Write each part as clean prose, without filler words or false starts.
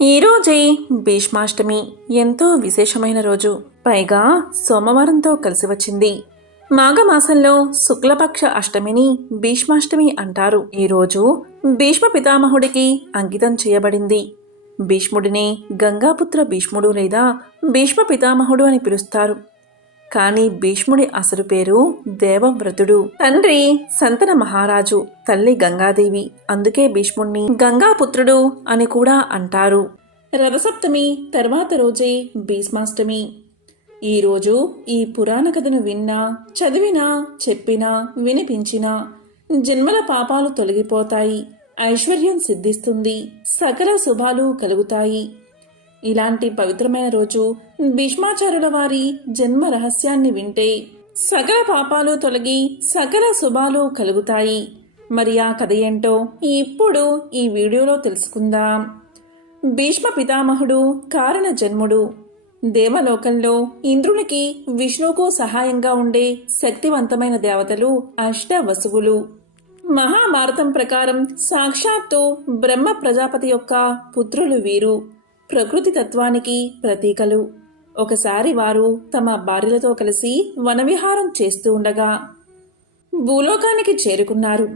ఈరోజే భీష్మాష్టమి ఎంతో విశేషమైన రోజు. పైగా సోమవారంతో కలిసి వచ్చింది. మాఘమాసంలో శుక్లపక్ష అష్టమిని భీష్మాష్టమి అంటారు. ఈరోజు భీష్మ పితామహుడికి అంకితం చేయబడింది. భీష్ముడిని గంగాపుత్ర భీష్ముడు లేదా భీష్మ పితామహుడు అని పిలుస్తారు. కానీ భీష్ముడి అసలు పేరు దేవవ్రతుడు. తండ్రి సంతన మహారాజు, తల్లి గంగాదేవి. అందుకే భీష్ముడిని గంగాపుత్రుడు అని కూడా అంటారు. రథసప్తమి తర్వాత రోజే భీష్మాష్టమి. ఈరోజు ఈ పురాణ కథను విన్నా, చదివినా, చెప్పినా, వినిపించినా జన్మల పాపాలు తొలగిపోతాయి, ఐశ్వర్యం సిద్ధిస్తుంది, సకల శుభాలు కలుగుతాయి. ఇలాంటి పవిత్రమైన రోజు భీష్మాచార్యుల వారి జన్మ రహస్యాన్ని వింటే సకల పాపాలు తొలగి సకల శుభాలు కలుగుతాయి. మరి ఆ కథ ఏంటో ఇప్పుడు ఈ వీడియోలో తెలుసుకుందాం. భీష్మ పితామహుడు కారణ జన్ముడు. దేవలోకంలో ఇంద్రునికి, విష్ణువుకు సహాయంగా ఉండే శక్తివంతమైన దేవతలు అష్టవసువులు. మహాభారతం ప్రకారం సాక్షాత్తు బ్రహ్మ ప్రజాపతి యొక్క పుత్రులు వీరు. ప్రకృతి తత్వానికి ప్రతీకలు. ఒకసారి వారు తమ భార్యలతో కలిసి వనవిహారం చేస్తూ ఉండగా భూలోకానికి చేరుకున్నారు.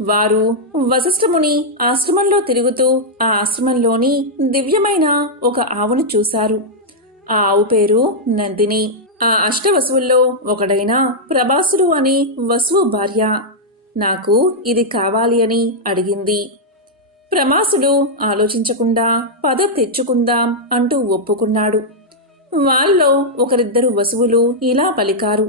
వారు వశిష్ఠముని ఆశ్రమంలో తిరుగుతూ ఆ ఆశ్రమంలోని దివ్యమైన ఒక ఆవును చూశారు. ఆ ఆవు పేరు నందిని. ఆ అష్టవసువుల్లో ఒకడైన ప్రభాసుడు అనే వసువు భార్య నాకు ఇది కావాలి అని అడిగింది. ప్రమాసుడు ఆలోచించకుండా పద తెచ్చుకుందాం అంటూ ఒప్పుకున్నాడు. వాళ్ళలో ఒకరిద్దరు వసువులు ఇలా పలికారు,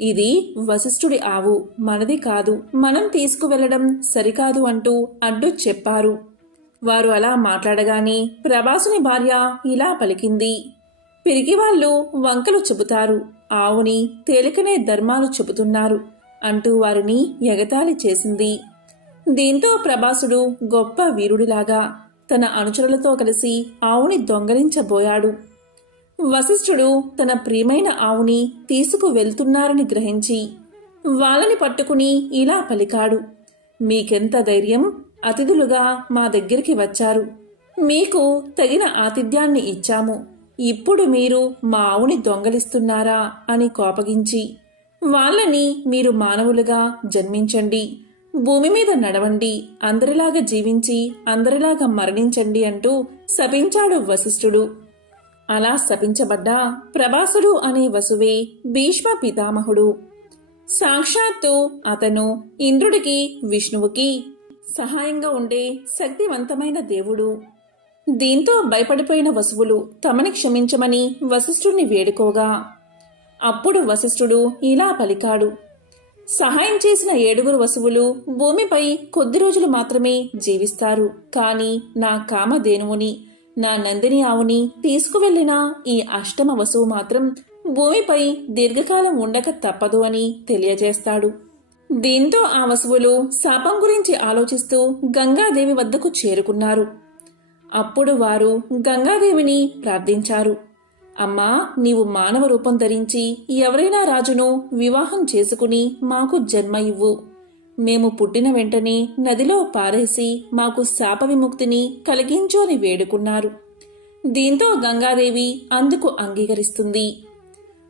ఇది వశిష్ఠుడి ఆవు, మనది కాదు, మనం తీసుకువెళ్లడం సరికాదు అంటూ అడ్డు చెప్పారు. వారు అలా మాట్లాడగానే ప్రభాసుని భార్య ఇలా పలికింది, పిరికివాళ్లు వంకలు చెబుతారు, ఆవుని తేలికనే ధర్మాలు చెబుతున్నారు అంటూ వారిని ఎగతాళి చేసింది. దీంతో ప్రభాసుడు గొప్ప వీరుడిలాగా తన అనుచరులతో కలిసి ఆవుని దొంగలించబోయాడు. వశిష్ఠుడు తన ప్రియమైన ఆవుని తీసుకువెళ్తున్నారని గ్రహించి వాళ్ళని పట్టుకుని ఇలా పలికాడు, మీకెంత ధైర్యం, అతిథులుగా మా దగ్గరికి వచ్చారు, మీకు తగిన ఆతిథ్యాన్ని ఇచ్చాము, ఇప్పుడు మీరు మా ఆవుని దొంగలిస్తున్నారా అని కోపగించి వాళ్ళని మీరు మానవులుగా జన్మించండి, భూమి మీద నడవండి, అందరిలాగా జీవించి అందరిలాగా మరణించండి అంటూ శపించాడు వశిష్ఠుడు. అలా శపించబడ్డ ప్రభాసుడు అనే వసువే భీష్మ పితామహుడు. సాక్షాత్తు అతను ఇంద్రుడికి, విష్ణువుకి సహాయంగా ఉండే శక్తివంతమైన దేవుడు. దీంతో భయపడిపోయిన వసువులు తమని క్షమించమని వశిష్ఠుడిని వేడుకోగా అప్పుడు వశిష్ఠుడు ఇలా పలికాడు, సహాయం చేసిన 7 వసువులు భూమిపై కొద్ది రోజులు మాత్రమే జీవిస్తారు. కాని నా కామధేనువుని, నా నందిని ఆవుని తీసుకువెళ్లిన ఈ అష్టమ వసువు మాత్రం భూమిపై దీర్ఘకాలం ఉండక తప్పదు అని తెలియజేస్తాడు. దీంతో ఆ వసువులు శాపం గురించి ఆలోచిస్తూ గంగాదేవి వద్దకు చేరుకున్నారు. అప్పుడు వారు గంగాదేవిని ప్రార్థించారు, అమ్మా, నీవు మానవ రూపం ధరించి ఎవరైనా రాజును వివాహం చేసుకుని మాకు జన్మ ఇవ్వు. మేము పుట్టిన వెంటనే నదిలో పారేసి మాకు శాప విముక్తిని కలిగించు అని వేడుకున్నారు. దీంతో గంగాదేవి అందుకు అంగీకరిస్తుంది.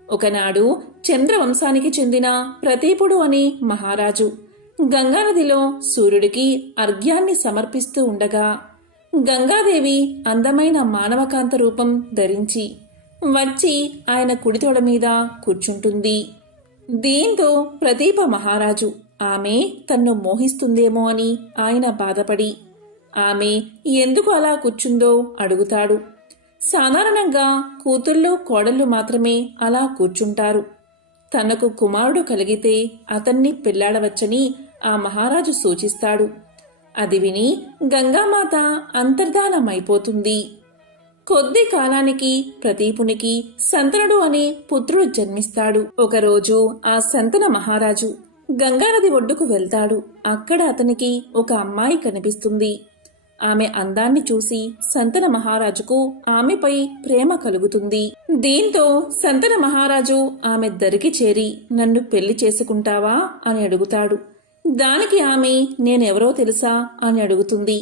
ఒకనాడు చంద్రవంశానికి చెందిన ప్రతీపుడు అనే మహారాజు గంగానదిలో సూర్యుడికి అర్ఘ్యాన్ని సమర్పిస్తూ ఉండగా గంగాదేవి అందమైన మానవకాంత రూపం ధరించి వచ్చి ఆయన కుడితోడ మీద కూర్చుంటుంది. దీంతో ప్రదీప మహారాజు ఆమె తన్ను మోహిస్తుందేమో అని ఆయన బాధపడి ఆమె ఎందుకు అలా కూర్చుందో అడుగుతాడు. సాధారణంగా కూతుళ్ళు, కోడళ్ళు మాత్రమే అలా కూర్చుంటారు. తనకు కుమారుడు కలిగితే అతన్ని పెళ్లాడవచ్చని ఆ మహారాజు సూచిస్తాడు. అది విని గంగామాత అంతర్ధానమైపోతుంది. కొద్ది కాలానికి ప్రతీపునికి సంతనుడు అనే పుత్రుడు జన్మిస్తాడు. ఒకరోజు ఆ సంతన మహారాజు గంగానది ఒడ్డుకు వెళ్తాడు. అక్కడ అతనికి ఒక అమ్మాయి కనిపిస్తుంది. ఆమె అందాన్ని చూసి సంతన మహారాజుకు ఆమెపై ప్రేమ కలుగుతుంది. దీంతో సంతన మహారాజు ఆమె దరికి చేరి నన్ను పెళ్లి చేసుకుంటావా అని అడుగుతాడు. దానికి ఆమె నేనెవరో తెలుసా అని అడుగుతుంది.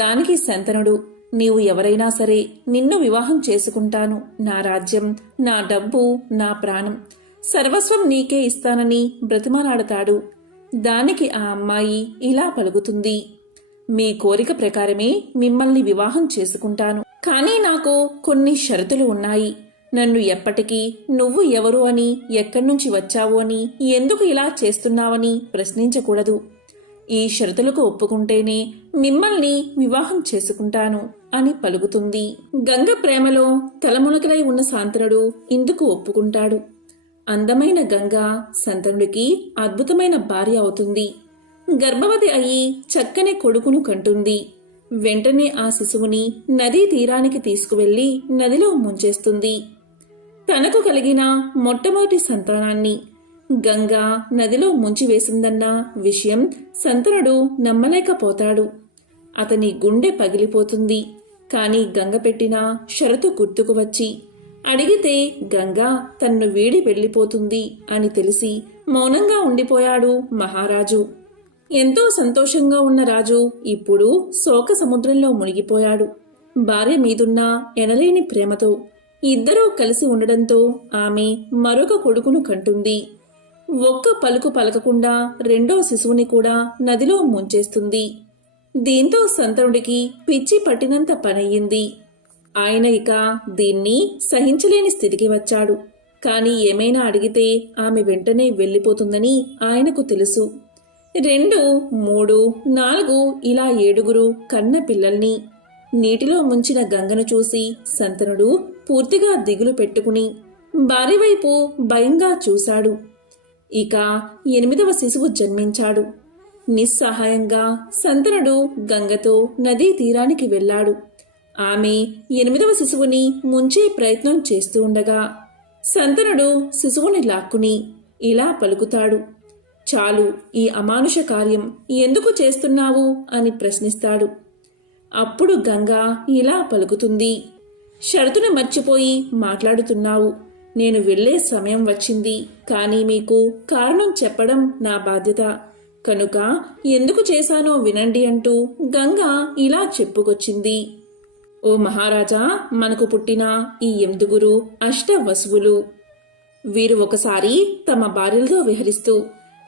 దానికి శంతనుడు, నీవు ఎవరైనా సరే నిన్ను వివాహం చేసుకుంటాను, నా రాజ్యం, నా డబ్బు, నా ప్రాణం సర్వస్వం నీకే ఇస్తానని బ్రతిమాలాడతాడు. దానికి ఆ అమ్మాయి ఇలా పలుకుతుంది, మీ కోరిక ప్రకారమే మిమ్మల్ని వివాహం చేసుకుంటాను, కానీ నాకు కొన్ని షరతులు ఉన్నాయి. నన్ను ఎప్పటికీ నువ్వు ఎవరు అని, ఎక్కడ్నుంచి వచ్చావు అని, ఎందుకు ఇలా చేస్తున్నావని ప్రశ్నించకూడదు. ఈ షరతులకు ఒప్పుకుంటేనే మిమ్మల్ని వివాహం చేసుకుంటాను అని పలుకుతుంది. గంగ ప్రేమలో తలమునకలై ఉన్న శాంతనుడు ఇందుకు ఒప్పుకుంటాడు. అందమైన గంగ శంతనుడికి అద్భుతమైన భార్య అవుతుంది. గర్భవతి అయి చక్కని కొడుకును కంటుంది. వెంటనే ఆ శిశువుని నదీ తీరానికి తీసుకువెళ్లి నదిలో ముంచేస్తుంది. తనకు కలిగిన మొట్టమొదటి సంతానాన్ని గంగ నదిలో ముంచివేసిందన్న విషయం శంతనుడు నమ్మలేకపోతాడు. అతని గుండె పగిలిపోతుంది. కాని గంగ పెట్టిన షరతు గుర్తుకు వచ్చి అడిగితే గంగ తన్ను వీడి వెళ్ళిపోతుంది అని తెలిసి మౌనంగా ఉండిపోయాడు మహారాజు. ఎంతో సంతోషంగా ఉన్న రాజు ఇప్పుడు శోక సముద్రంలో మునిగిపోయాడు. భార్య మీదున్న ఎనలేని ప్రేమతో ఇద్దరూ కలిసి ఉండడంతో ఆమె మరొక కొడుకును కంటుంది. ఒక్క పలుకు పలకకుండా రెండో శిశువుని కూడా నదిలో ముంచేస్తుంది. దీంతో శంతనుడికి పిచ్చి పట్టినంత పనయ్యింది. ఆయన ఇక దీన్ని సహించలేని స్థితికి వచ్చాడు. కాని ఏమైనా అడిగితే ఆమె వెంటనే వెళ్ళిపోతుందని ఆయనకు తెలుసు. 2, 3, 4 ఇలా 7 కన్న పిల్లల్ని నీటిలో ముంచిన గంగను చూసి శంతనుడు పూర్తిగా దిగులు పెట్టుకుని భార్య వైపు భయంగా చూశాడు. ఇక 8వ శిశువు జన్మించాడు. నిస్సహాయంగా శంతనుడు గంగతో నదీ తీరానికి వెళ్ళాడు. ఆమె 8వ శిశువుని ముంచే ప్రయత్నం చేస్తూ ఉండగా శంతనుడు శిశువుని లాక్కుని ఇలా పలుకుతాడు, చాలు, ఈ అమానుష కార్యం ఎందుకు చేస్తున్నావు అని ప్రశ్నిస్తాడు. అప్పుడు గంగ ఇలా పలుకుతుంది, షరతును మర్చిపోయి మాట్లాడుతున్నావు. నేను వెళ్లే సమయం వచ్చింది, కానీ మీకు కారణం చెప్పడం నా బాధ్యత. కనుక ఎందుకు చేశానో వినండి అంటూ గంగ ఇలా చెప్పుకొచ్చింది. ఓ మహారాజా, మనకు పుట్టిన ఈ 8 అష్టవసువులు. వీరు ఒకసారి తమ భార్యలతో విహరిస్తూ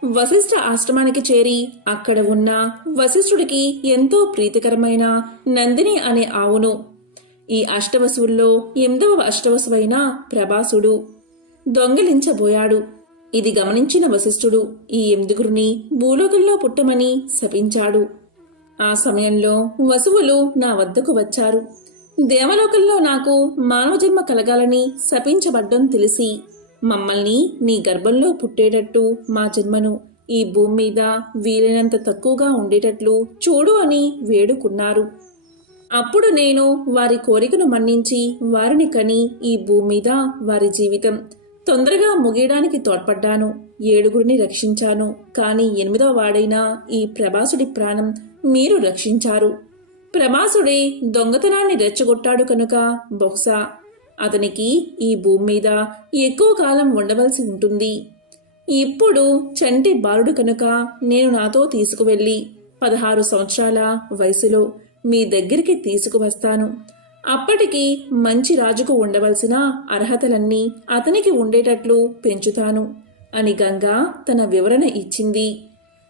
వశిష్ఠ ఆశ్రమానికి చేరి అక్కడ ఉన్న వశిష్ఠుడికి ఎంతో ప్రీతికరమైన నందిని అనే ఆవును, ఈ అష్టవసువుల్లో 8వ అష్టవసువైన ప్రభాసుడు దొంగిలించబోయాడు. ఇది గమనించిన వశిష్ఠుడు ఈ 8 భూలోకంలో పుట్టమని శపించాడు. ఆ సమయంలో వసువులు నా వద్దకు వచ్చారు. దేవలోకంలో నాకు మానవ జన్మ కలగాలని శపించబడ్డం తెలిసి మమ్మల్ని నీ గర్భంలో పుట్టేటట్టు మా జన్మను ఈ భూమి మీద వీలైనంత తక్కువగా ఉండేటట్లు చూడు అని వేడుకున్నారు. అప్పుడు నేను వారి కోరికను మన్నించి వారిని కని ఈ భూమి మీద వారి జీవితం తొందరగా ముగియడానికి తోడ్పడ్డాను. 7 రక్షించాను. కాని 8వ వాడైన ఈ ప్రభాసుడి ప్రాణం మీరు రక్షించారు. ప్రభాసుడే దొంగతనాన్ని రెచ్చగొట్టాడు కనుక బహుశా అతనికి ఈ భూమి మీద ఎక్కువ కాలం ఉండవలసి ఉంటుంది. ఇప్పుడు చంటి బాలుడు కనుక నేను నాతో తీసుకువెళ్ళి 16 సంవత్సరాల వయసులో మీ దగ్గరికి తీసుకువస్తాను. అప్పటికి మంచి రాజుకు ఉండవలసిన అర్హతలన్నీ అతనికి ఉండేటట్లు పెంచుతాను అని గంగ తన వివరణ ఇచ్చింది.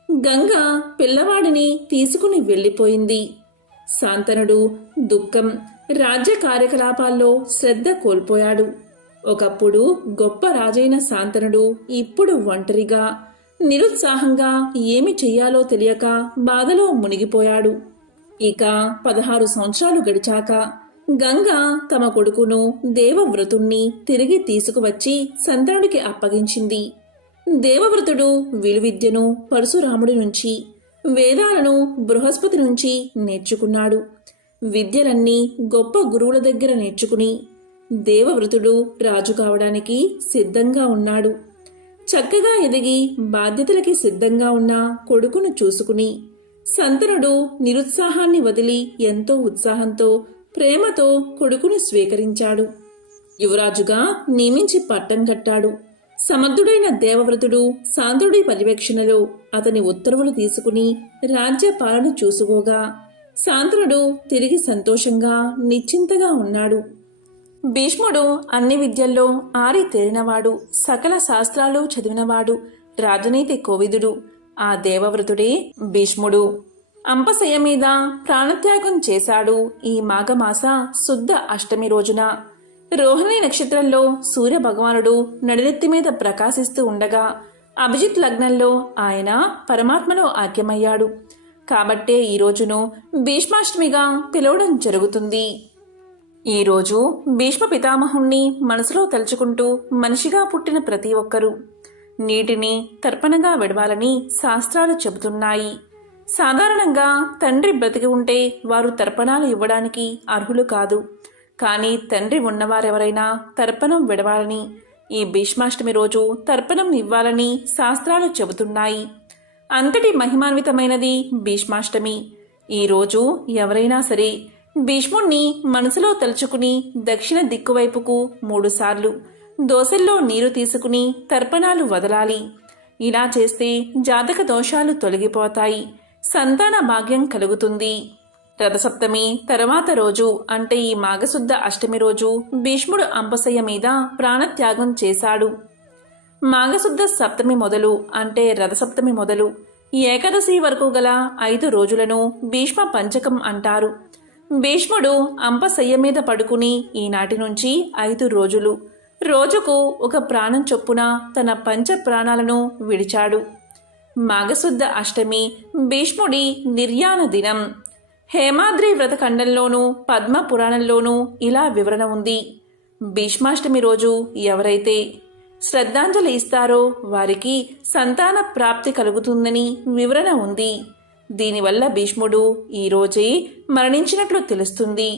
గంగ పిల్లవాడిని తీసుకుని వెళ్ళిపోయింది. శాంతనుడు దుఃఖం, రాజ్య కార్యకలాపాల్లో శ్రద్ధ కోల్పోయాడు. ఒకప్పుడు గొప్ప రాజైన శాంతనుడు ఇప్పుడు ఒంటరిగా, నిరుత్సాహంగా ఏమి చెయ్యాలో తెలియక బాధలో మునిగిపోయాడు. ఇక 16 సంవత్సరాలు గడిచాక గంగ తమ కొడుకును దేవవ్రతుణ్ణి తిరిగి తీసుకువచ్చి శంతనుడికి అప్పగించింది. దేవవ్రతుడు విలువిద్యను పరశురాముడి నుంచి, వేదాలను బృహస్పతి నుంచి నేర్చుకున్నాడు. విద్యలన్నీ గొప్ప గురువుల దగ్గర నేర్చుకుని దేవవ్రతుడు రాజు కావడానికి సిద్ధంగా ఉన్నాడు. చక్కగా ఎదిగి బాధ్యతలకి సిద్ధంగా ఉన్న కొడుకును చూసుకుని శంతనుడు నిరుత్సాహాన్ని వదిలి ఎంతో ఉత్సాహంతో ప్రేమతో కొడుకును స్వీకరించాడు. యువరాజుగా నియమించి పట్టం కట్టాడు. సమర్థుడైన దేవవ్రతుడు శాంతుడి పర్యవేక్షణలో అతని ఉత్తర్వులు తీసుకుని రాజ్య పాలన చూసుకోగా శాంతనుడు తిరిగి సంతోషంగా నిశ్చింతగా ఉన్నాడు. భీష్ముడు అన్ని విద్యల్లో ఆరితేరినవాడు, సకల శాస్త్రాలు చదివినవాడు, రాజనీతి కోవిదుడు. ఆ దేవవ్రతుడే భీష్ముడు. అంపశయ్య మీద ప్రాణత్యాగం చేశాడు ఈ మాఘమాస శుద్ధ అష్టమి రోజున. రోహిణి నక్షత్రంలో సూర్య భగవానుడు నడినెత్తి మీద ప్రకాశిస్తూ ఉండగా అభిజిత్ లగ్నంలో ఆయన పరమాత్మలో ఐక్యమయ్యాడు. కాబట్టే ఈ రోజును భీష్మాష్టమిగా పిలవడం జరుగుతుంది. ఈరోజు భీష్మ పితామహుణ్ణి మనసులో తలుచుకుంటూ మనిషిగా పుట్టిన ప్రతి ఒక్కరూ నీటిని తర్పణగా విడవాలని శాస్త్రాలు చెబుతున్నాయి. సాధారణంగా తండ్రి బ్రతికి ఉంటే వారు తర్పణాలు ఇవ్వడానికి అర్హులు కాదు. కానీ తండ్రి ఉన్నవారెవరైనా తర్పణం విడవాలని, ఈ భీష్మాష్టమి రోజు తర్పణం ఇవ్వాలని శాస్త్రాలు చెబుతున్నాయి. అంతటి మహిమాన్వితమైనది భీష్మాష్టమి. ఈరోజు ఎవరైనా సరే భీష్ముణ్ణి మనసులో తలుచుకుని దక్షిణ దిక్కువైపుకు 3 సార్లు దోసెల్లో నీరు తీసుకుని తర్పణాలు వదలాలి. ఇలా చేస్తే జాతక దోషాలు తొలగిపోతాయి, సంతాన భాగ్యం కలుగుతుంది. రథసప్తమి తర్వాత రోజు అంటే ఈ మాఘశుద్ధ అష్టమి రోజు భీష్ముడు అంపశయ్య మీద ప్రాణత్యాగం చేశాడు. మాఘశుద్ధ సప్తమి మొదలు అంటే రథసప్తమి మొదలు ఏకాదశి వరకు గల 5 రోజులను భీష్మ పంచకం అంటారు. భీష్ముడు అంపశయ్య మీద పడుకుని ఈనాటి నుంచి 5 రోజులు రోజుకు ఒక ప్రాణం చొప్పున తన పంచ ప్రాణాలను విడిచాడు. మాఘశుద్ధ అష్టమి భీష్ముడి నిర్యాణ దినం. హేమాద్రి వ్రతఖండంలోనూ పద్మ పురాణంలోనూ ఇలా వివరణ ఉంది. భీష్మాష్టమి రోజు ఎవరైతే శ్రద్ధాంజలి ఇస్తారో వారికి సంతాన ప్రాప్తి కలుగుతుందని వివరణ ఉంది. దీనివల్ల భీష్ముడు ఈరోజే మరణించినట్లు తెలుస్తుంది.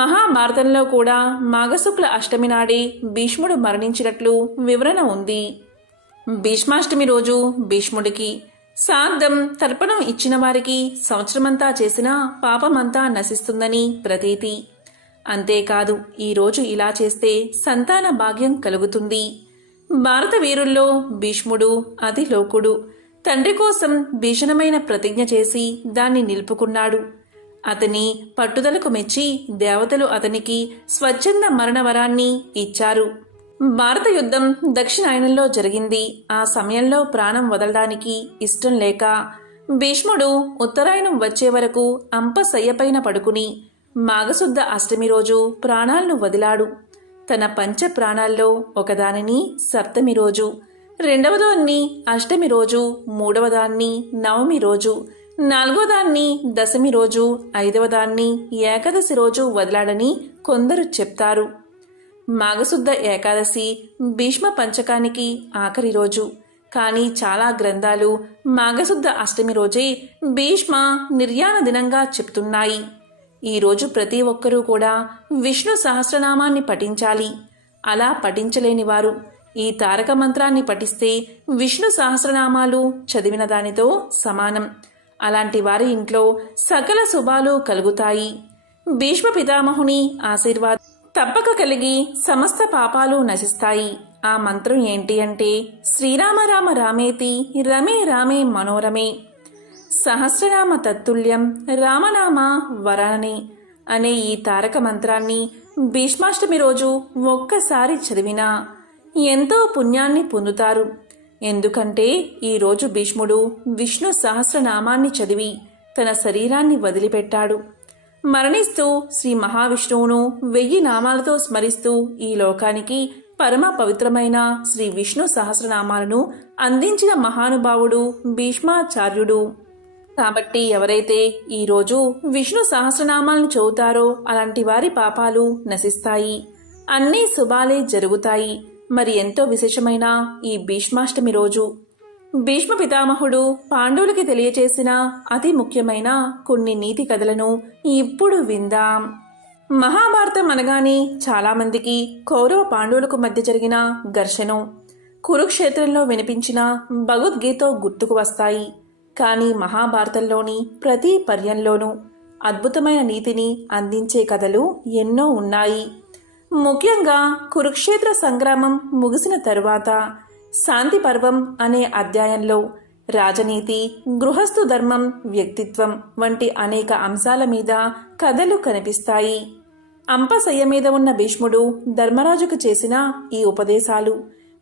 మహాభారతంలో కూడా మాఘశుక్ల అష్టమి నాడే భీష్ముడు మరణించినట్లు వివరణ ఉంది. భీష్మాష్టమి రోజు భీష్ముడికి సార్థం తర్పణం ఇచ్చిన వారికి సంవత్సరమంతా చేసిన పాపమంతా నశిస్తుందని ప్రతీతి. అంతేకాదు ఈరోజు ఇలా చేస్తే సంతాన భాగ్యం కలుగుతుంది. భారత వీరుల్లో భీష్ముడు అతి లోకుడు. తండ్రి కోసం భీషణమైన ప్రతిజ్ఞ చేసి దాన్ని నిలుపుకున్నాడు. అతని పట్టుదలకు మెచ్చి దేవతలు అతనికి స్వచ్ఛంద మరణ వరాన్ని ఇచ్చారు. భారత యుద్ధం దక్షిణాయనంలో జరిగింది. ఆ సమయంలో ప్రాణం వదలడానికి ఇష్టం లేక భీష్ముడు ఉత్తరాయణం వచ్చే వరకు అంపశయ్యపైన పడుకుని మాఘశుద్ధ అష్టమి రోజు ప్రాణాలను వదిలాడు. తన పంచ ప్రాణాల్లో ఒకదానిని సప్తమి రోజు, రెండవదాన్ని అష్టమి రోజు, మూడవదాన్ని నవమి రోజు, నాలుగోదాన్ని దశమి రోజు, ఐదవదాన్ని ఏకాదశి రోజు వదిలాడని కొందరు చెప్తారు. మాఘశుద్ధ ఏకాదశి భీష్మ పంచకానికి ఆఖరి రోజు. కానీ చాలా గ్రంథాలు మాఘశుద్ధ అష్టమి రోజే భీష్మ నిర్యాణ దినంగా చెప్తున్నాయి. ఈరోజు ప్రతి ఒక్కరూ కూడా విష్ణు సహస్రనామాన్ని పఠించాలి. అలా పఠించలేని వారు ఈ తారక మంత్రాన్ని పఠిస్తే విష్ణు సహస్రనామాలు చదివిన దానితో సమానం. అలాంటి వారి ఇంట్లో సకల శుభాలు కలుగుతాయి. భీష్మ పితామహుని ఆశీర్వాదం తప్పక కలిగి సమస్త పాపాలు నశిస్తాయి. ఆ మంత్రం ఏంటి అంటే శ్రీరామ రామ రామేతి రమే రామే మనోరమే సహస్రనామ తత్తుల్యం రామనామ వరానని అనే ఈ తారక మంత్రాన్ని భీష్మాష్టమి రోజు ఒక్కసారి చదివినా ఎంతో పుణ్యాన్ని పొందుతారు. ఎందుకంటే ఈరోజు భీష్ముడు విష్ణు సహస్రనామాన్ని చదివి తన శరీరాన్ని వదిలిపెట్టాడు. మరణిస్తూ శ్రీ మహావిష్ణువును 1000 నామాలతో స్మరిస్తూ ఈ లోకానికి పరమ పవిత్రమైన శ్రీ విష్ణు సహస్రనామాలను అందించిన మహానుభావుడు భీష్మాచార్యుడు. కాబట్టి ఎవరైతే ఈరోజు విష్ణు సహస్రనామాలను చదువుతారో అలాంటి వారి పాపాలు నశిస్తాయి, అన్నీ శుభాలే జరుగుతాయి. మరి ఎంతో విశేషమైన ఈ భీష్మాష్టమి రోజు భీష్మ పితామహుడు పాండవులకి తెలియచేసిన అతి ముఖ్యమైన కొన్ని నీతి కథలను ఇప్పుడు విందాం. మహాభారతం అనగానే చాలామందికి కౌరవ పాండవులకు మధ్య జరిగిన ఘర్షణ, కురుక్షేత్రంలో వినిపించిన భగవద్గీత గుర్తుకు వస్తాయి. కానీ మహాభారతంలోని ప్రతి పర్యంలోనూ అద్భుతమైన నీతిని అందించే కథలు ఎన్నో ఉన్నాయి. ముఖ్యంగా కురుక్షేత్ర సంగ్రామం ముగిసిన తరువాత శాంతి పర్వం అనే అధ్యాయంలో రాజనీతి, గృహస్థు ధర్మం, వ్యక్తిత్వం వంటి అనేక అంశాల మీద కథలు కనిపిస్తాయి. అంపశయ్య మీద ఉన్న భీష్ముడు ధర్మరాజుకు చేసిన ఈ ఉపదేశాలు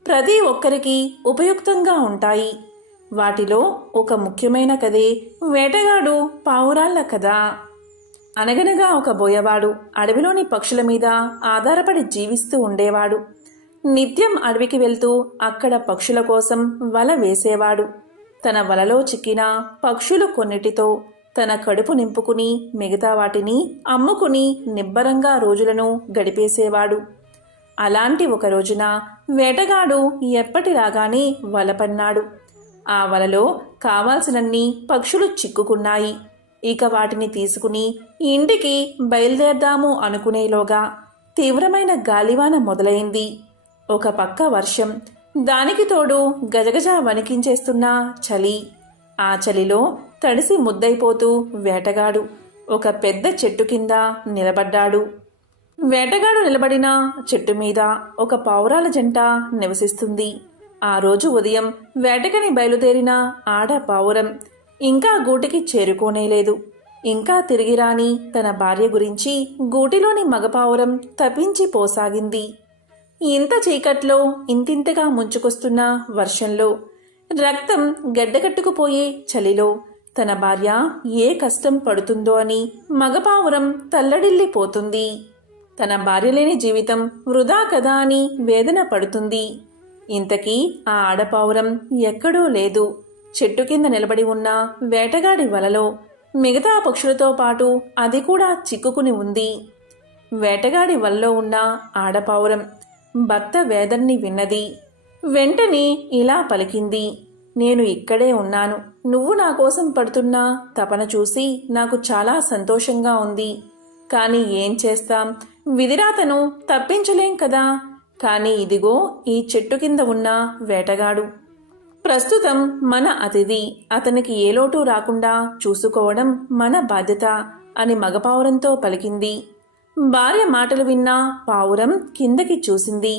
ప్రతి ఒక్కరికి ఉపయుక్తంగా ఉంటాయి. వాటిలో ఒక ముఖ్యమైన కథే వేటగాడు పావురాళ్ల కథ. అనగనగా ఒక బోయవాడు అడవిలోని పక్షుల మీద ఆధారపడి జీవిస్తూ ఉండేవాడు. నిత్యం అడవికి వెళ్తూ అక్కడ పక్షుల కోసం వల వేసేవాడు. తన వలలో చిక్కిన పక్షులు కొన్నిటితో తన కడుపు నింపుకుని మిగతా వాటిని అమ్ముకుని నిబ్బరంగా రోజులను గడిపేసేవాడు. అలాంటి ఒక రోజున వేటగాడు ఎప్పటిలాగానే వల పన్నాడు. ఆ వలలో కావాల్సినన్ని పక్షులు చిక్కుకున్నాయి. ఇక వాటిని తీసుకుని ఇంటికి బయలుదేరదాము అనుకునేలోగా తీవ్రమైన గాలివాన మొదలైంది. ఒక పక్క వర్షం, దానికి తోడు గజగజ వణికించేస్తున్న చలి. ఆ చలిలో తడిసి ముద్దైపోతూ వేటగాడు ఒక పెద్ద చెట్టు కింద నిలబడ్డాడు. వేటగాడు నిలబడిన చెట్టు మీద ఒక పావురాల జంట నివసిస్తుంది. ఆ రోజు ఉదయం వేటకని బయలుదేరిన ఆడ పావురం ఇంకా గూటికి చేరుకోనేలేదు. ఇంకా తిరిగి రాని తన భార్య గురించి గూటిలోని మగపావురం తపించి పోసాగింది. ఇంత చీకట్లో ఇంతింతగా ముంచుకొస్తున్న వర్షంలో, రక్తం గడ్డకట్టుకుపోయే చలిలో తన భార్య ఏ కష్టం పడుతుందో అని మగపావురం తల్లడిల్లిపోతుంది. తన భార్య లేని జీవితం వృధా కదా అని వేదన పడుతుంది. ఇంతకీ ఆ ఆడపావురం ఎక్కడో లేదు. చెట్టు కింద నిలబడి ఉన్న వేటగాడి వలలో మిగతా పక్షులతో పాటు అది కూడా చిక్కుకుని ఉంది. వేటగాడి వలలో ఉన్న ఆడపావురం భర్త వేదన్ని విన్నది. వెంటనే ఇలా పలికింది, నేను ఇక్కడే ఉన్నాను. నువ్వు నా కోసం పడుతున్న తపన చూసి నాకు చాలా సంతోషంగా ఉంది. కానీ ఏం చేస్తాం, విధిరాతను తప్పించలేం కదా. కానీ ఇదిగో ఈ చెట్టు కింద ఉన్న వేటగాడు ప్రస్తుతం మన అతిథి. అతనికి ఏ లోటు రాకుండా చూసుకోవడం మన బాధ్యత అని మగపావురంతో పలికింది. భార్య మాటలు విన్న పావురం కిందకి చూసింది.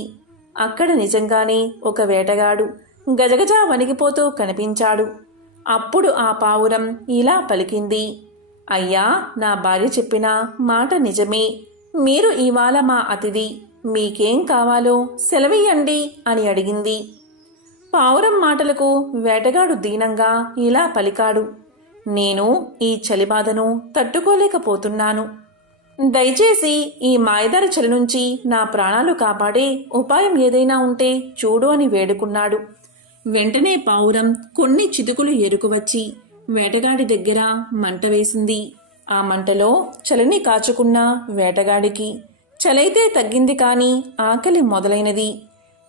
అక్కడ నిజంగానే ఒక వేటగాడు గజగజ వణికిపోతూ కనిపించాడు. అప్పుడు ఆ పావురం ఇలా పలికింది, అయ్యా, నా భార్య చెప్పిన మాట నిజమే. మీరు ఇవాళ మా అతిథి. మీకేం కావాలో సెలవియ్యండి అని అడిగింది. పావురం మాటలకు వేటగాడు దీనంగా ఇలా పలికాడు, నేను ఈ చలిబాధను తట్టుకోలేకపోతున్నాను. దయచేసి ఈ మాయదారి చలి నుంచి నా ప్రాణాలు కాపాడే ఉపాయం ఏదైనా ఉంటే చూడు అని వేడుకున్నాడు. వెంటనే పావురం కొన్ని చితుకులు ఎరుకువచ్చి వేటగాడి దగ్గర మంట వేసింది. ఆ మంటలో చలిని కాచుకున్న వేటగాడికి చలైతే తగ్గింది కాని ఆకలి మొదలైనది.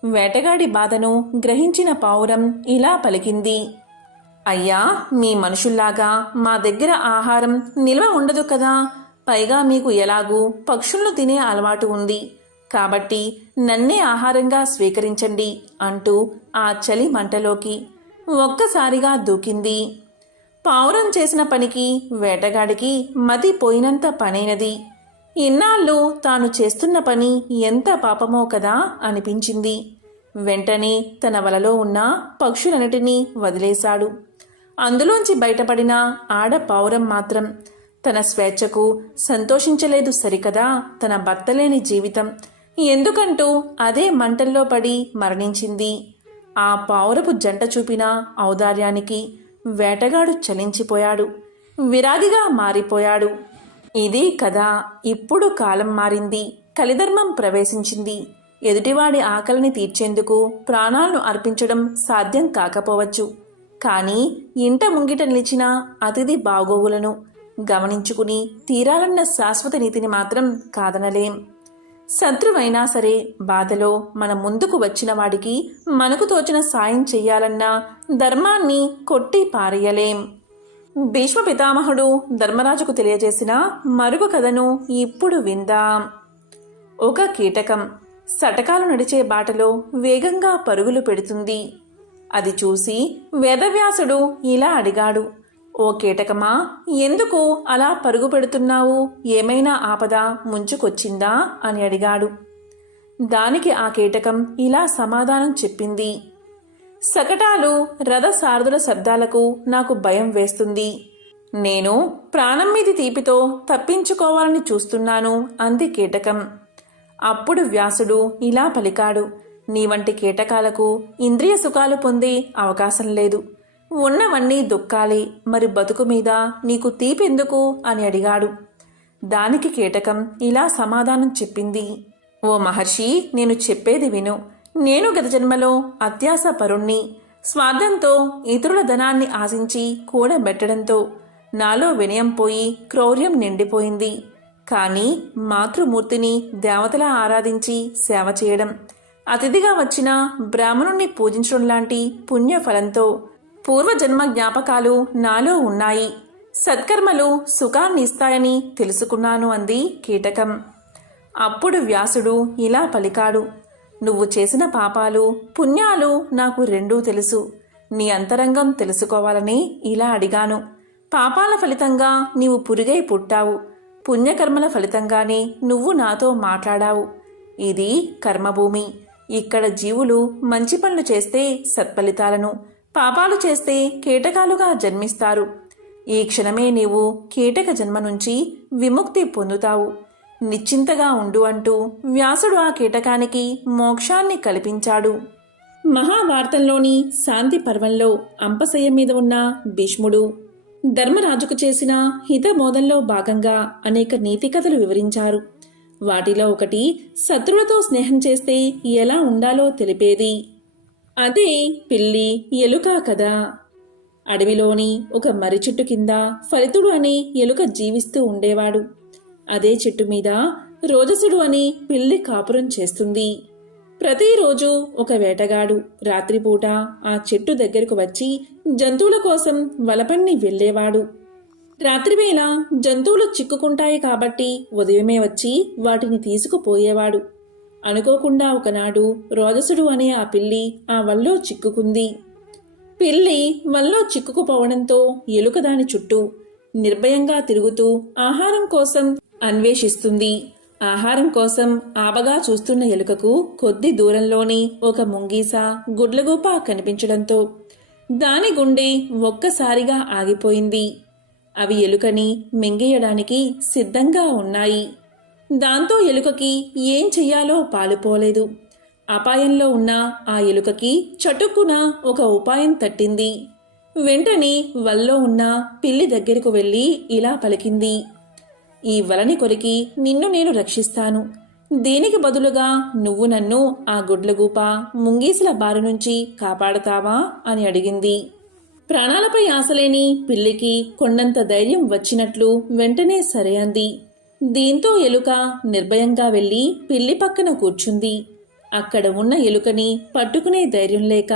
వేటగాడి బాధను గ్రహించిన పావురం ఇలా పలికింది, అయ్యా, మీ మనుషుల్లాగా మా దగ్గర ఆహారం నిల్వ ఉండదు కదా. పైగా మీకు ఎలాగూ పక్షులను తినే అలవాటు ఉంది. కాబట్టి నన్నే ఆహారంగా స్వీకరించండి అంటూ ఆ చలి మంటలోకి ఒక్కసారిగా దూకింది. పావురం చేసిన పనికి వేటగాడికి మతి పోయినంత పనైనది. ఇన్నాళ్ళు తాను చేస్తున్న పని ఎంత పాపమో కదా అనిపించింది. వెంటనే తన వలలో ఉన్న పక్షులన్నిటినీ వదిలేశాడు. అందులోంచి బయటపడిన ఆడ పావురం మాత్రం తన స్వేచ్ఛకు సంతోషించలేదు సరికదా, తన భర్త లేని జీవితం ఎందుకంటూ అదే మంటల్లో పడి మరణించింది. ఆ పావురపు జంట చూపిన ఔదార్యానికి వేటగాడు చలించిపోయాడు, విరాగిగా మారిపోయాడు. ఇది కదా. ఇప్పుడు కాలం మారింది, కలిధర్మం ప్రవేశించింది. ఎదుటివాడి ఆకలిని తీర్చేందుకు ప్రాణాలను అర్పించడం సాధ్యం కాకపోవచ్చు. కానీ ఇంట ముంగిట నిలిచిన అతిథి బాగోగులను గమనించుకుని తీరాలన్న శాశ్వత నీతిని మాత్రం కాదనలేం. శత్రువైనా సరే బాధలో మన ముందుకు వచ్చిన వాడికి మనకు తోచిన సాయం చెయ్యాలన్న ధర్మాన్ని కొట్టి పారేయలేం. భీష్మ పితామహుడు ధర్మరాజుకు తెలియజేసిన మరొక కథను ఇప్పుడు విందాం. ఒక కీటకం సటకాలు నడిచే బాటలో వేగంగా పరుగులు పెడుతుంది. అది చూసి వేదవ్యాసుడు ఇలా అడిగాడు, ఓ కీటకమా, ఎందుకు అలా పరుగు పెడుతున్నావు? ఏమైనా ఆపద ముంచుకొచ్చిందా అని అడిగాడు. దానికి ఆ కీటకం ఇలా సమాధానం చెప్పింది, శకటాలు రథసారథుల శబ్దాలకు నాకు భయం వేస్తుంది. నేను ప్రాణం మీది తీపితో తప్పించుకోవాలని చూస్తున్నాను అంది కీటకం. అప్పుడు వ్యాసుడు ఇలా పలికాడు, నీ వంటి కీటకాలకు ఇంద్రియ సుఖాలు పొందే అవకాశం లేదు. ఉన్నవన్నీ దుఃఖాలే, మరి బతుకు మీద నీకు తీపెందుకు అని అడిగాడు. దానికి కీటకం ఇలా సమాధానం చెప్పింది, ఓ మహర్షి, నేను చెప్పేది విను. నేను గత జన్మలో అత్యాస పరుణ్ణి. స్వార్థంతో ఇతరుల ధనాన్ని ఆశించి కూడబెట్టడంతో నాలో వినయం పోయి క్రౌర్యం నిండిపోయింది. కానీ మాతృమూర్తిని దేవతలా ఆరాధించి సేవ చేయడం, అతిథిగా వచ్చిన బ్రాహ్మణుణ్ణి పూజించడం లాంటి పుణ్యఫలంతో పూర్వజన్మ జ్ఞాపకాలు నాలో ఉన్నాయి. సత్కర్మలు సుఖాన్ని ఇస్తాయని తెలుసుకున్నాను అంది కీటకం. అప్పుడు వ్యాసుడు ఇలా పలికాడు, నువ్వు చేసిన పాపాలు పుణ్యాలు నాకు రెండూ తెలుసు. నీ అంతరంగం తెలుసుకోవాలని ఇలా అడిగాను. పాపాల ఫలితంగా నీవు పురుగై పుట్టావు. పుణ్యకర్మల ఫలితంగానే నువ్వు నాతో మాట్లాడావు. ఇది కర్మభూమి. ఇక్కడ జీవులు మంచి పనులు చేస్తే సత్ఫలితాలను, పాపాలు చేస్తే కీటకాలుగా జన్మిస్తారు. ఈ క్షణమే నీవు కీటక జన్మ నుంచి విముక్తి పొందుతావు. నిశ్చింతగా ఉండు అంటూ వ్యాసుడు ఆ కీటకానికి మోక్షాన్ని కల్పించాడు. మహాభారతంలోని శాంతి పర్వంలో అంపశయ్య మీద ఉన్న భీష్ముడు ధర్మరాజుకు చేసిన హితబోధంలో భాగంగా అనేక నీతి కథలు వివరించారు. వాటిలో ఒకటి శత్రువులతో స్నేహం చేస్తే ఎలా ఉండాలో తెలిపేది. అదే పిల్లి ఎలుక కథ. అడవిలోని ఒక మర్రి చెట్టు కింద ఫలితుడు అనే ఎలుక జీవిస్తూ ఉండేవాడు. అదే చెట్టు మీద రోజసుడు అని పిల్లి కాపురం చేస్తుంది. ప్రతిరోజు ఒక వేటగాడు రాత్రిపూట ఆ చెట్టు దగ్గరకు వచ్చి జంతువుల కోసం వలపన్ని వెళ్లేవాడు. రాత్రివేళ జంతువులు చిక్కుకుంటాయి కాబట్టి ఉదయమే వచ్చి వాటిని తీసుకుపోయేవాడు. అనుకోకుండా ఒకనాడు రోజసుడు అనే ఆ పిల్లి ఆ వల్లో చిక్కుకుంది. పిల్లి వల్లో చిక్కుకుపోవడంతో ఎలుక దాని చుట్టూ నిర్భయంగా తిరుగుతూ ఆహారం కోసం అన్వేషిస్తుంది. ఆహారం కోసం ఆబగా చూస్తున్న ఎలుకకు కొద్ది దూరంలోని ఒక ముంగీస గుడ్లగూప కనిపించడంతో దాని గుండె ఒక్కసారిగా ఆగిపోయింది. అవి ఎలుకని మింగేయడానికి సిద్ధంగా ఉన్నాయి. దాంతో ఎలుకకి ఏం చెయ్యాలో పాలుపోలేదు. అపాయంలో ఉన్న ఆ ఎలుకకి చటుక్కున ఒక ఉపాయం తట్టింది. వెంటనే వల్లో ఉన్న పిల్లి దగ్గరకు వెళ్లి ఇలా పలికింది, ఈ వలని కొరికి నిన్ను నేను రక్షిస్తాను. దీనికి బదులుగా నువ్వు నన్ను ఆ గుడ్లగూప ముంగీసుల బారి నుంచి కాపాడతావా అని అడిగింది. ప్రాణాలపై ఆశలేని పిల్లికి కొండంత ధైర్యం వచ్చినట్లు వెంటనే సరే అంది. దీంతో ఎలుక నిర్భయంగా వెళ్లి పిల్లి పక్కన కూర్చుంది. అక్కడ ఉన్న ఎలుకని పట్టుకునే ధైర్యం లేక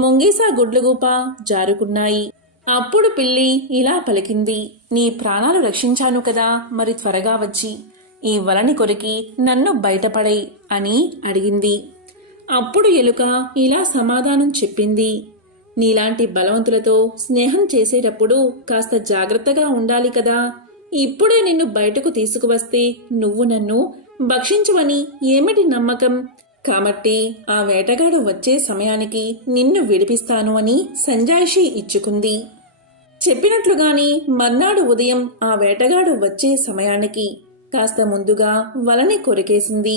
ముంగీసా గుడ్లగూప జారుకున్నాయి. అప్పుడు పిల్లి ఇలా పలికింది, నీ ప్రాణాలు రక్షించాను కదా, మరి త్వరగా వచ్చి ఈ వలని కొరికి నన్ను బయటపడై అని అడిగింది. అప్పుడు ఎలుక ఇలా సమాధానం చెప్పింది, నీలాంటి బలవంతులతో స్నేహం చేసేటప్పుడు కాస్త జాగ్రత్తగా ఉండాలి కదా. ఇప్పుడే నిన్ను బయటకు తీసుకువస్తే నువ్వు నన్ను భక్షించవని ఏమిటి నమ్మకం? కాబట్టి ఆ వేటగాడు వచ్చే సమయానికి నిన్ను విడిపిస్తాను అని సంజాయిషీ ఇచ్చుకుంది. చెప్పినట్లుగాని మర్నాడు ఉదయం ఆ వేటగాడు వచ్చే సమయానికి కాస్త ముందుగా వలని కొరికేసింది.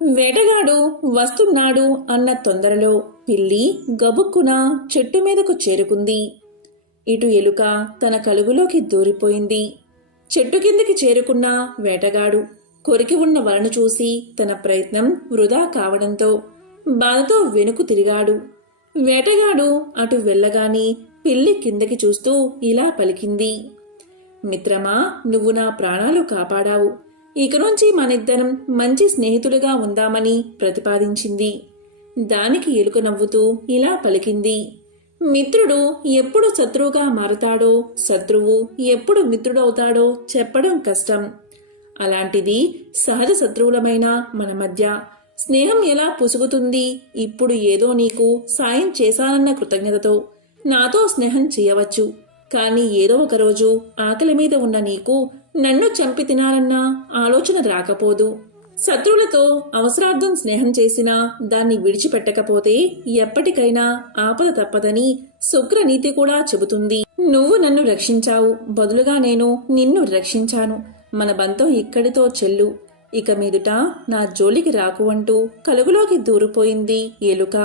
వేటగాడు వస్తున్నాడు అన్న తొందరలో పిల్లి గబుక్కున చెట్టు మీదకు చేరుకుంది. ఇటు ఎలుక తన కలుగులోకి దూరిపోయింది. చెట్టు కిందికి చేరుకున్న వేటగాడు కొరికి ఉన్న వలను చూసి తన ప్రయత్నం వృధా కావడంతో బాధతో వెనుకు తిరిగాడు. వేటగాడు అటు వెళ్ళగాని పిల్లి కిందకి చూస్తూ ఇలా పలికింది, మిత్రమా, నువ్వు నా ప్రాణాలు కాపాడావు. ఇక నుంచి మనిద్దరం మంచి స్నేహితులుగా ఉందామని ప్రతిపాదించింది. దానికి ఎలుక నవ్వుతూ ఇలా పలికింది, మిత్రుడు ఎప్పుడు శత్రువుగా మారుతాడో, శత్రువు ఎప్పుడు మిత్రుడవుతాడో చెప్పడం కష్టం. అలాంటిది సహజ శత్రువులమైన మన మధ్య స్నేహం ఎలా పుసుగుతుంది? ఇప్పుడు ఏదో నీకు సాయం చేశానన్న కృతజ్ఞతతో నాతో స్నేహం చేయవచ్చు. కానీ ఏదో ఒకరోజు ఆకలి మీద ఉన్న నీకు నన్ను చంపి తినాలన్న ఆలోచన రాకపోదు. శత్రువులతో అవసరార్థం స్నేహం చేసినా దాన్ని విడిచిపెట్టకపోతే ఎప్పటికైనా ఆపద తప్పదని శుక్రనీతి కూడా చెబుతుంది. నువ్వు నన్ను రక్షించావు, బదులుగా నేను నిన్ను రక్షించాను. మన బంధం ఇక్కడితో చెల్లు, ఇక మీదుట నా జోలికి రాకు అంటూ కలుగులోకి దూరిపోయింది ఎలుక.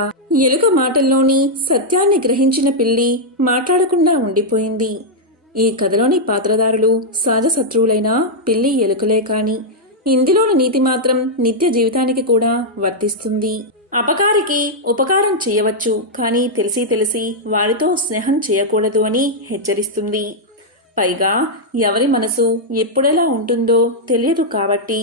ఎలుక మాటల్లోని సత్యాన్ని గ్రహించిన పిల్లి మాట్లాడకుండా ఉండిపోయింది. ఈ కథలోని పాత్రధారులు సహజ శత్రువులైన పిల్లి ఎలుకలే కాని ఇందులోని నీతి మాత్రం నిత్య జీవితానికి కూడా వర్తిస్తుంది. అపకారికి ఉపకారం చేయవచ్చు, కానీ తెలిసి వారితో స్నేహం చేయకూడదు అని హెచ్చరిస్తుంది. పైగా ఎవరి మనసు ఎప్పుడెలా ఉంటుందో తెలియదు కాబట్టి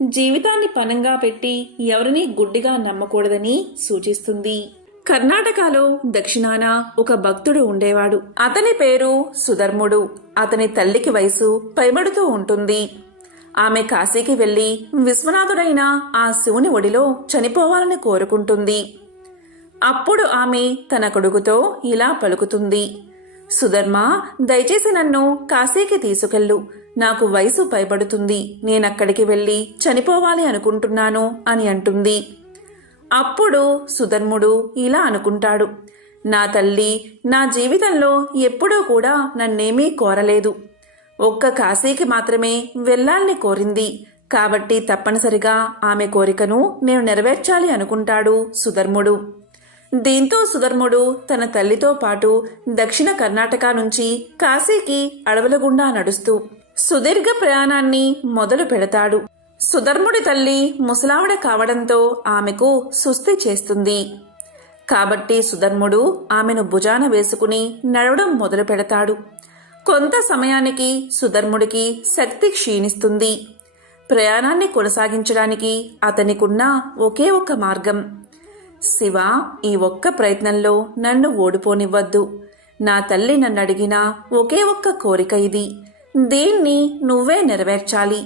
జీవితాన్ని పణంగా పెట్టి ఎవరిని గుడ్డిగా నమ్మకూడదని సూచిస్తుంది. కర్ణాటకలో దక్షిణాన ఒక భక్తుడు ఉండేవాడు. అతని పేరు సుధర్ముడు. అతని తల్లికి వయసు పైబడుతూ ఉంటుంది. ఆమె కాశీకి వెళ్లి విశ్వనాథుడైన ఆ శివుని ఒడిలో చనిపోవాలని కోరుకుంటుంది. అప్పుడు ఆమె తన కొడుకుతో ఇలా పలుకుతుంది: సుధర్మ, దయచేసి నన్ను కాశీకి తీసుకెళ్ళు. నాకు వయసు పైబడుతుంది. నేనక్కడికి వెళ్లి చనిపోవాలి అనుకుంటున్నాను అని అంటుంది. అప్పుడు సుధర్ముడు ఇలా అనుకుంటాడు: నా తల్లి నా జీవితంలో ఎప్పుడూ కూడా నన్నేమీ కోరలేదు. ఒక్క కాశీకి మాత్రమే వెళ్ళాలని కోరింది. కాబట్టి తప్పనిసరిగా ఆమె కోరికను నేను నెరవేర్చాలి అనుకుంటాడు సుధర్ముడు. దీంతో సుధర్ముడు తన తల్లితో పాటు దక్షిణ కర్ణాటక నుంచి కాశీకి అడవుల గుండా నడుస్తూ సుదీర్ఘ ప్రయాణాన్ని మొదలు పెడతాడు. సుధర్ముడి తల్లి ముసలావిడ కావడంతో ఆమెకు సుస్థి చేస్తుంది. కాబట్టి సుధర్ముడు ఆమెను భుజాన వేసుకుని నడవడం మొదలు పెడతాడు. కొంత సమయానికి సుధర్ముడికి శక్తి క్షీణిస్తుంది. ప్రయాణాన్ని కొనసాగించడానికి అతనికున్న ఒకే ఒక్క మార్గం: శివ, ఈ ఒక్క ప్రయత్నంలో నన్ను ఓడిపోనివ్వద్దు. నా తల్లి నన్ను అడిగిన ఒకే ఒక్క కోరిక ఇది. దీన్ని నువ్వే నెరవేర్చాలి.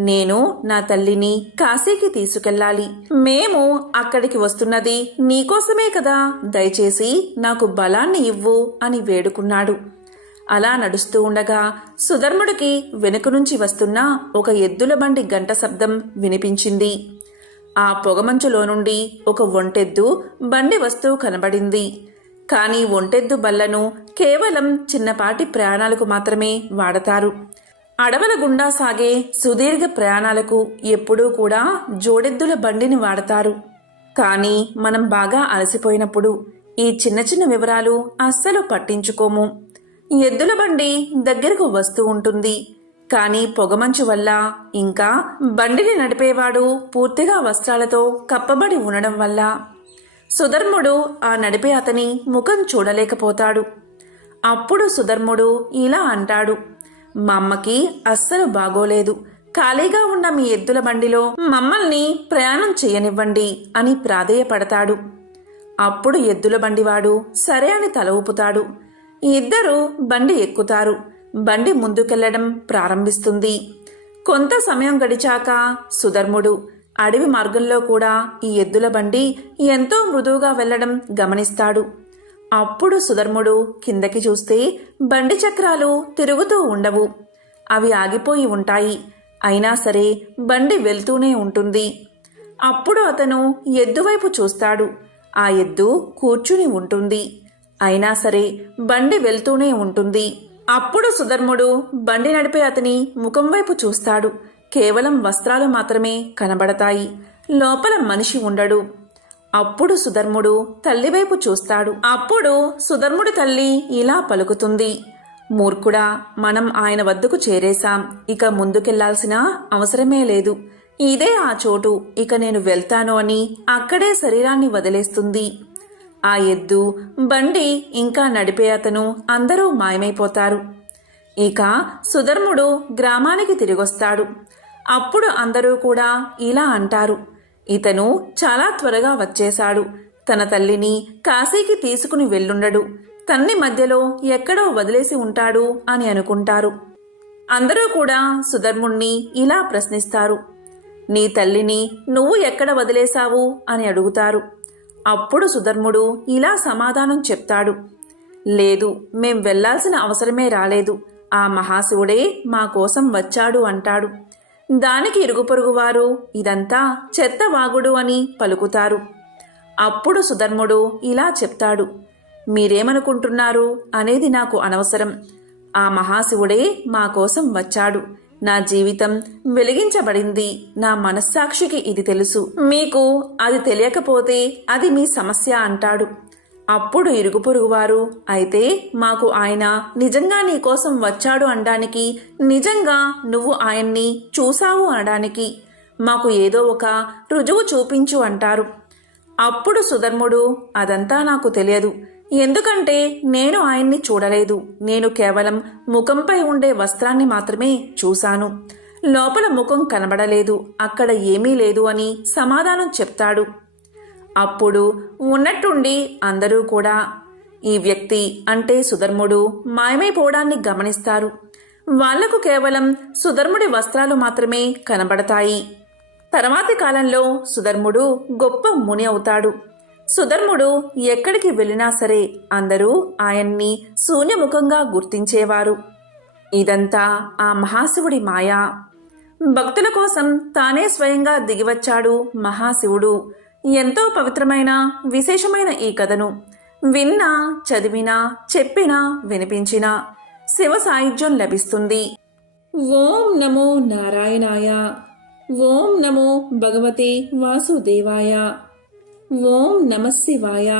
నేను నా తల్లిని కాశీకి తీసుకెళ్ళాలి. మేము అక్కడికి వస్తున్నది నీకోసమే కదా, దయచేసి నాకు బలాన్ని ఇవ్వు అని వేడుకున్నాడు. అలా నడుస్తూ ఉండగా సుధర్ముడికి వెనుక నుంచి వస్తున్న ఒక ఎద్దుల బండి గంట శబ్దం వినిపించింది. ఆ పొగమంచులో నుండి ఒక ఒంటెద్దు బండి వస్తూ కనబడింది. కానీ ఒంటెద్దు బళ్లను కేవలం చిన్నపాటి ప్రయాణాలకు మాత్రమే వాడతారు. అడవుల గుండా సాగే సుదీర్ఘ ప్రయాణాలకు ఎప్పుడూ కూడా జోడెద్దుల బండిని వాడతారు. కానీ మనం బాగా అలసిపోయినప్పుడు ఈ చిన్న చిన్న వివరాలు అస్సలు పట్టించుకోము. ఎద్దుల బండి దగ్గరకు వస్తూ ఉంటుంది. కానీ పొగమంచు వల్ల, ఇంకా బండిని నడిపేవాడు పూర్తిగా వస్త్రాలతో కప్పబడి ఉండడం వల్ల సుధర్ముడు ఆ నడిపే అతని ముఖం చూడలేకపోతాడు. అప్పుడు సుధర్ముడు ఇలా అంటాడు: మా అమ్మకి అస్సలు బాగోలేదు. ఖాళీగా ఉన్న మీ ఎద్దుల బండిలో మమ్మల్ని ప్రయాణం చేయనివ్వండి అని ప్రాధేయపడతాడు. అప్పుడు ఎద్దుల బండివాడు సరే అని తల ఊపుతాడు. ఇద్దరూ బండి ఎక్కుతారు. బండి ముందుకెళ్లడం ప్రారంభిస్తుంది. కొంత సమయం గడిచాక సుధర్ముడు అడవి మార్గంలో కూడా ఈ ఎద్దుల బండి ఎంతో మృదువుగా వెళ్లడం గమనిస్తాడు. అప్పుడు సుధర్ముడు కిందకి చూస్తే బండి చక్రాలు తిరుగుతూ ఉండవు. అవి ఆగిపోయి ఉంటాయి. అయినా సరే బండి వెళ్తూనే ఉంటుంది. అప్పుడు అతను ఎద్దువైపు చూస్తాడు. ఆ ఎద్దు కూర్చుని ఉంటుంది. అయినా సరే బండి వెళ్తూనే ఉంటుంది. అప్పుడు సుధర్ముడు బండి నడిపే అతని ముఖం వైపు చూస్తాడు. కేవలం వస్త్రాలు మాత్రమే కనబడతాయి. లోపల మనిషి ఉండడు. అప్పుడు సుధర్ముడు తల్లివైపు చూస్తాడు. అప్పుడు సుధర్ముడి తల్లి ఇలా పలుకుతుంది: మూర్ఖుడా, మనం ఆయన వద్దకు చేరేశాం. ఇక ముందుకెళ్లాల్సిన అవసరమే లేదు. ఇదే ఆ చోటు, ఇక నేను వెళ్తాను అని అక్కడే శరీరాన్ని వదిలేస్తుంది. ఆ ఎద్దు, బండి, ఇంకా నడిపే అతను అందరూ మాయమైపోతారు. ఇక సుధర్ముడు గ్రామానికి తిరిగొస్తాడు. అప్పుడు అందరూ కూడా ఇలా అంటారు: ఇతను చాలా త్వరగా వచ్చేశాడు. తన తల్లిని కాశీకి తీసుకుని వెళ్ళుండడు. తన్ని మధ్యలో ఎక్కడో వదిలేసి ఉంటాడు అని అనుకుంటారు. అందరూ కూడా సుధర్ముణ్ణి ఇలా ప్రశ్నిస్తారు: నీ తల్లిని నువ్వు ఎక్కడ వదిలేశావు అని అడుగుతారు. అప్పుడు సుధర్ముడు ఇలా సమాధానం చెప్తాడు: లేదు, మేం వెళ్లాల్సిన అవసరమే రాలేదు. ఆ మహాశివుడే మా కోసం వచ్చాడు అంటాడు. దానికి ఇరుగు పొరుగు వారు ఇదంతా చెత్తవాగుడు అని పలుకుతారు. అప్పుడు సుధర్ముడు ఇలా చెప్తాడు, మీరేమనుకుంటున్నారు అనేది నాకు అనవసరం. ఆ మహాశివుడే మా కోసం వచ్చాడు. నా జీవితం వెలిగించబడింది. నా మనస్సాక్షికి ఇది తెలుసు. మీకు అది తెలియకపోతే అది మీ సమస్య అంటాడు. అప్పుడు ఇరుగు పొరుగువారు, అయితే మాకు ఆయన నిజంగా నీ కోసం వచ్చాడు అనడానికి, నిజంగా నువ్వు ఆయన్ని చూశావు అనడానికి మాకు ఏదో ఒక రుజువు చూపించు అంటారు. అప్పుడు సుధర్ముడు, అదంతా నాకు తెలియదు. ఎందుకంటే నేను ఆయన్ని చూడలేదు. నేను కేవలం ముఖంపై ఉండే వస్త్రాన్ని మాత్రమే చూశాను. లోపల ముఖం కనబడలేదు. అక్కడ ఏమీ లేదు అని సమాధానం చెప్తాడు. అప్పుడు ఉన్నట్టుండి అందరూ కూడా ఈ వ్యక్తి అంటే సుధర్ముడు మాయమైపోవడాన్ని గమనిస్తారు. వాళ్లకు కేవలం సుధర్ముడి వస్త్రాలు మాత్రమే కనబడతాయి. తర్వాతి కాలంలో సుధర్ముడు గొప్ప ముని అవుతాడు. సుధర్ముడు ఎక్కడికి వెళ్ళినా సరే అందరూ ఆయన్ని శూన్యముఖంగా గుర్తించేవారు. ఇదంతా ఆ మహాశివుడి మాయ. భక్తుల కోసం తానే స్వయంగా దిగివచ్చాడు మహాశివుడు. ఎంతో పవిత్రమైన విశేషమైన ఈ కథను విన్నా, చదివినా, చెప్పినా, వినిపించినా శివ సాయుధ్యం లభిస్తుంది. ఓం నమో నారాయణాయ. ఓం నమో భగవతే వాసుదేవాయ. ఓం నమః శివాయ.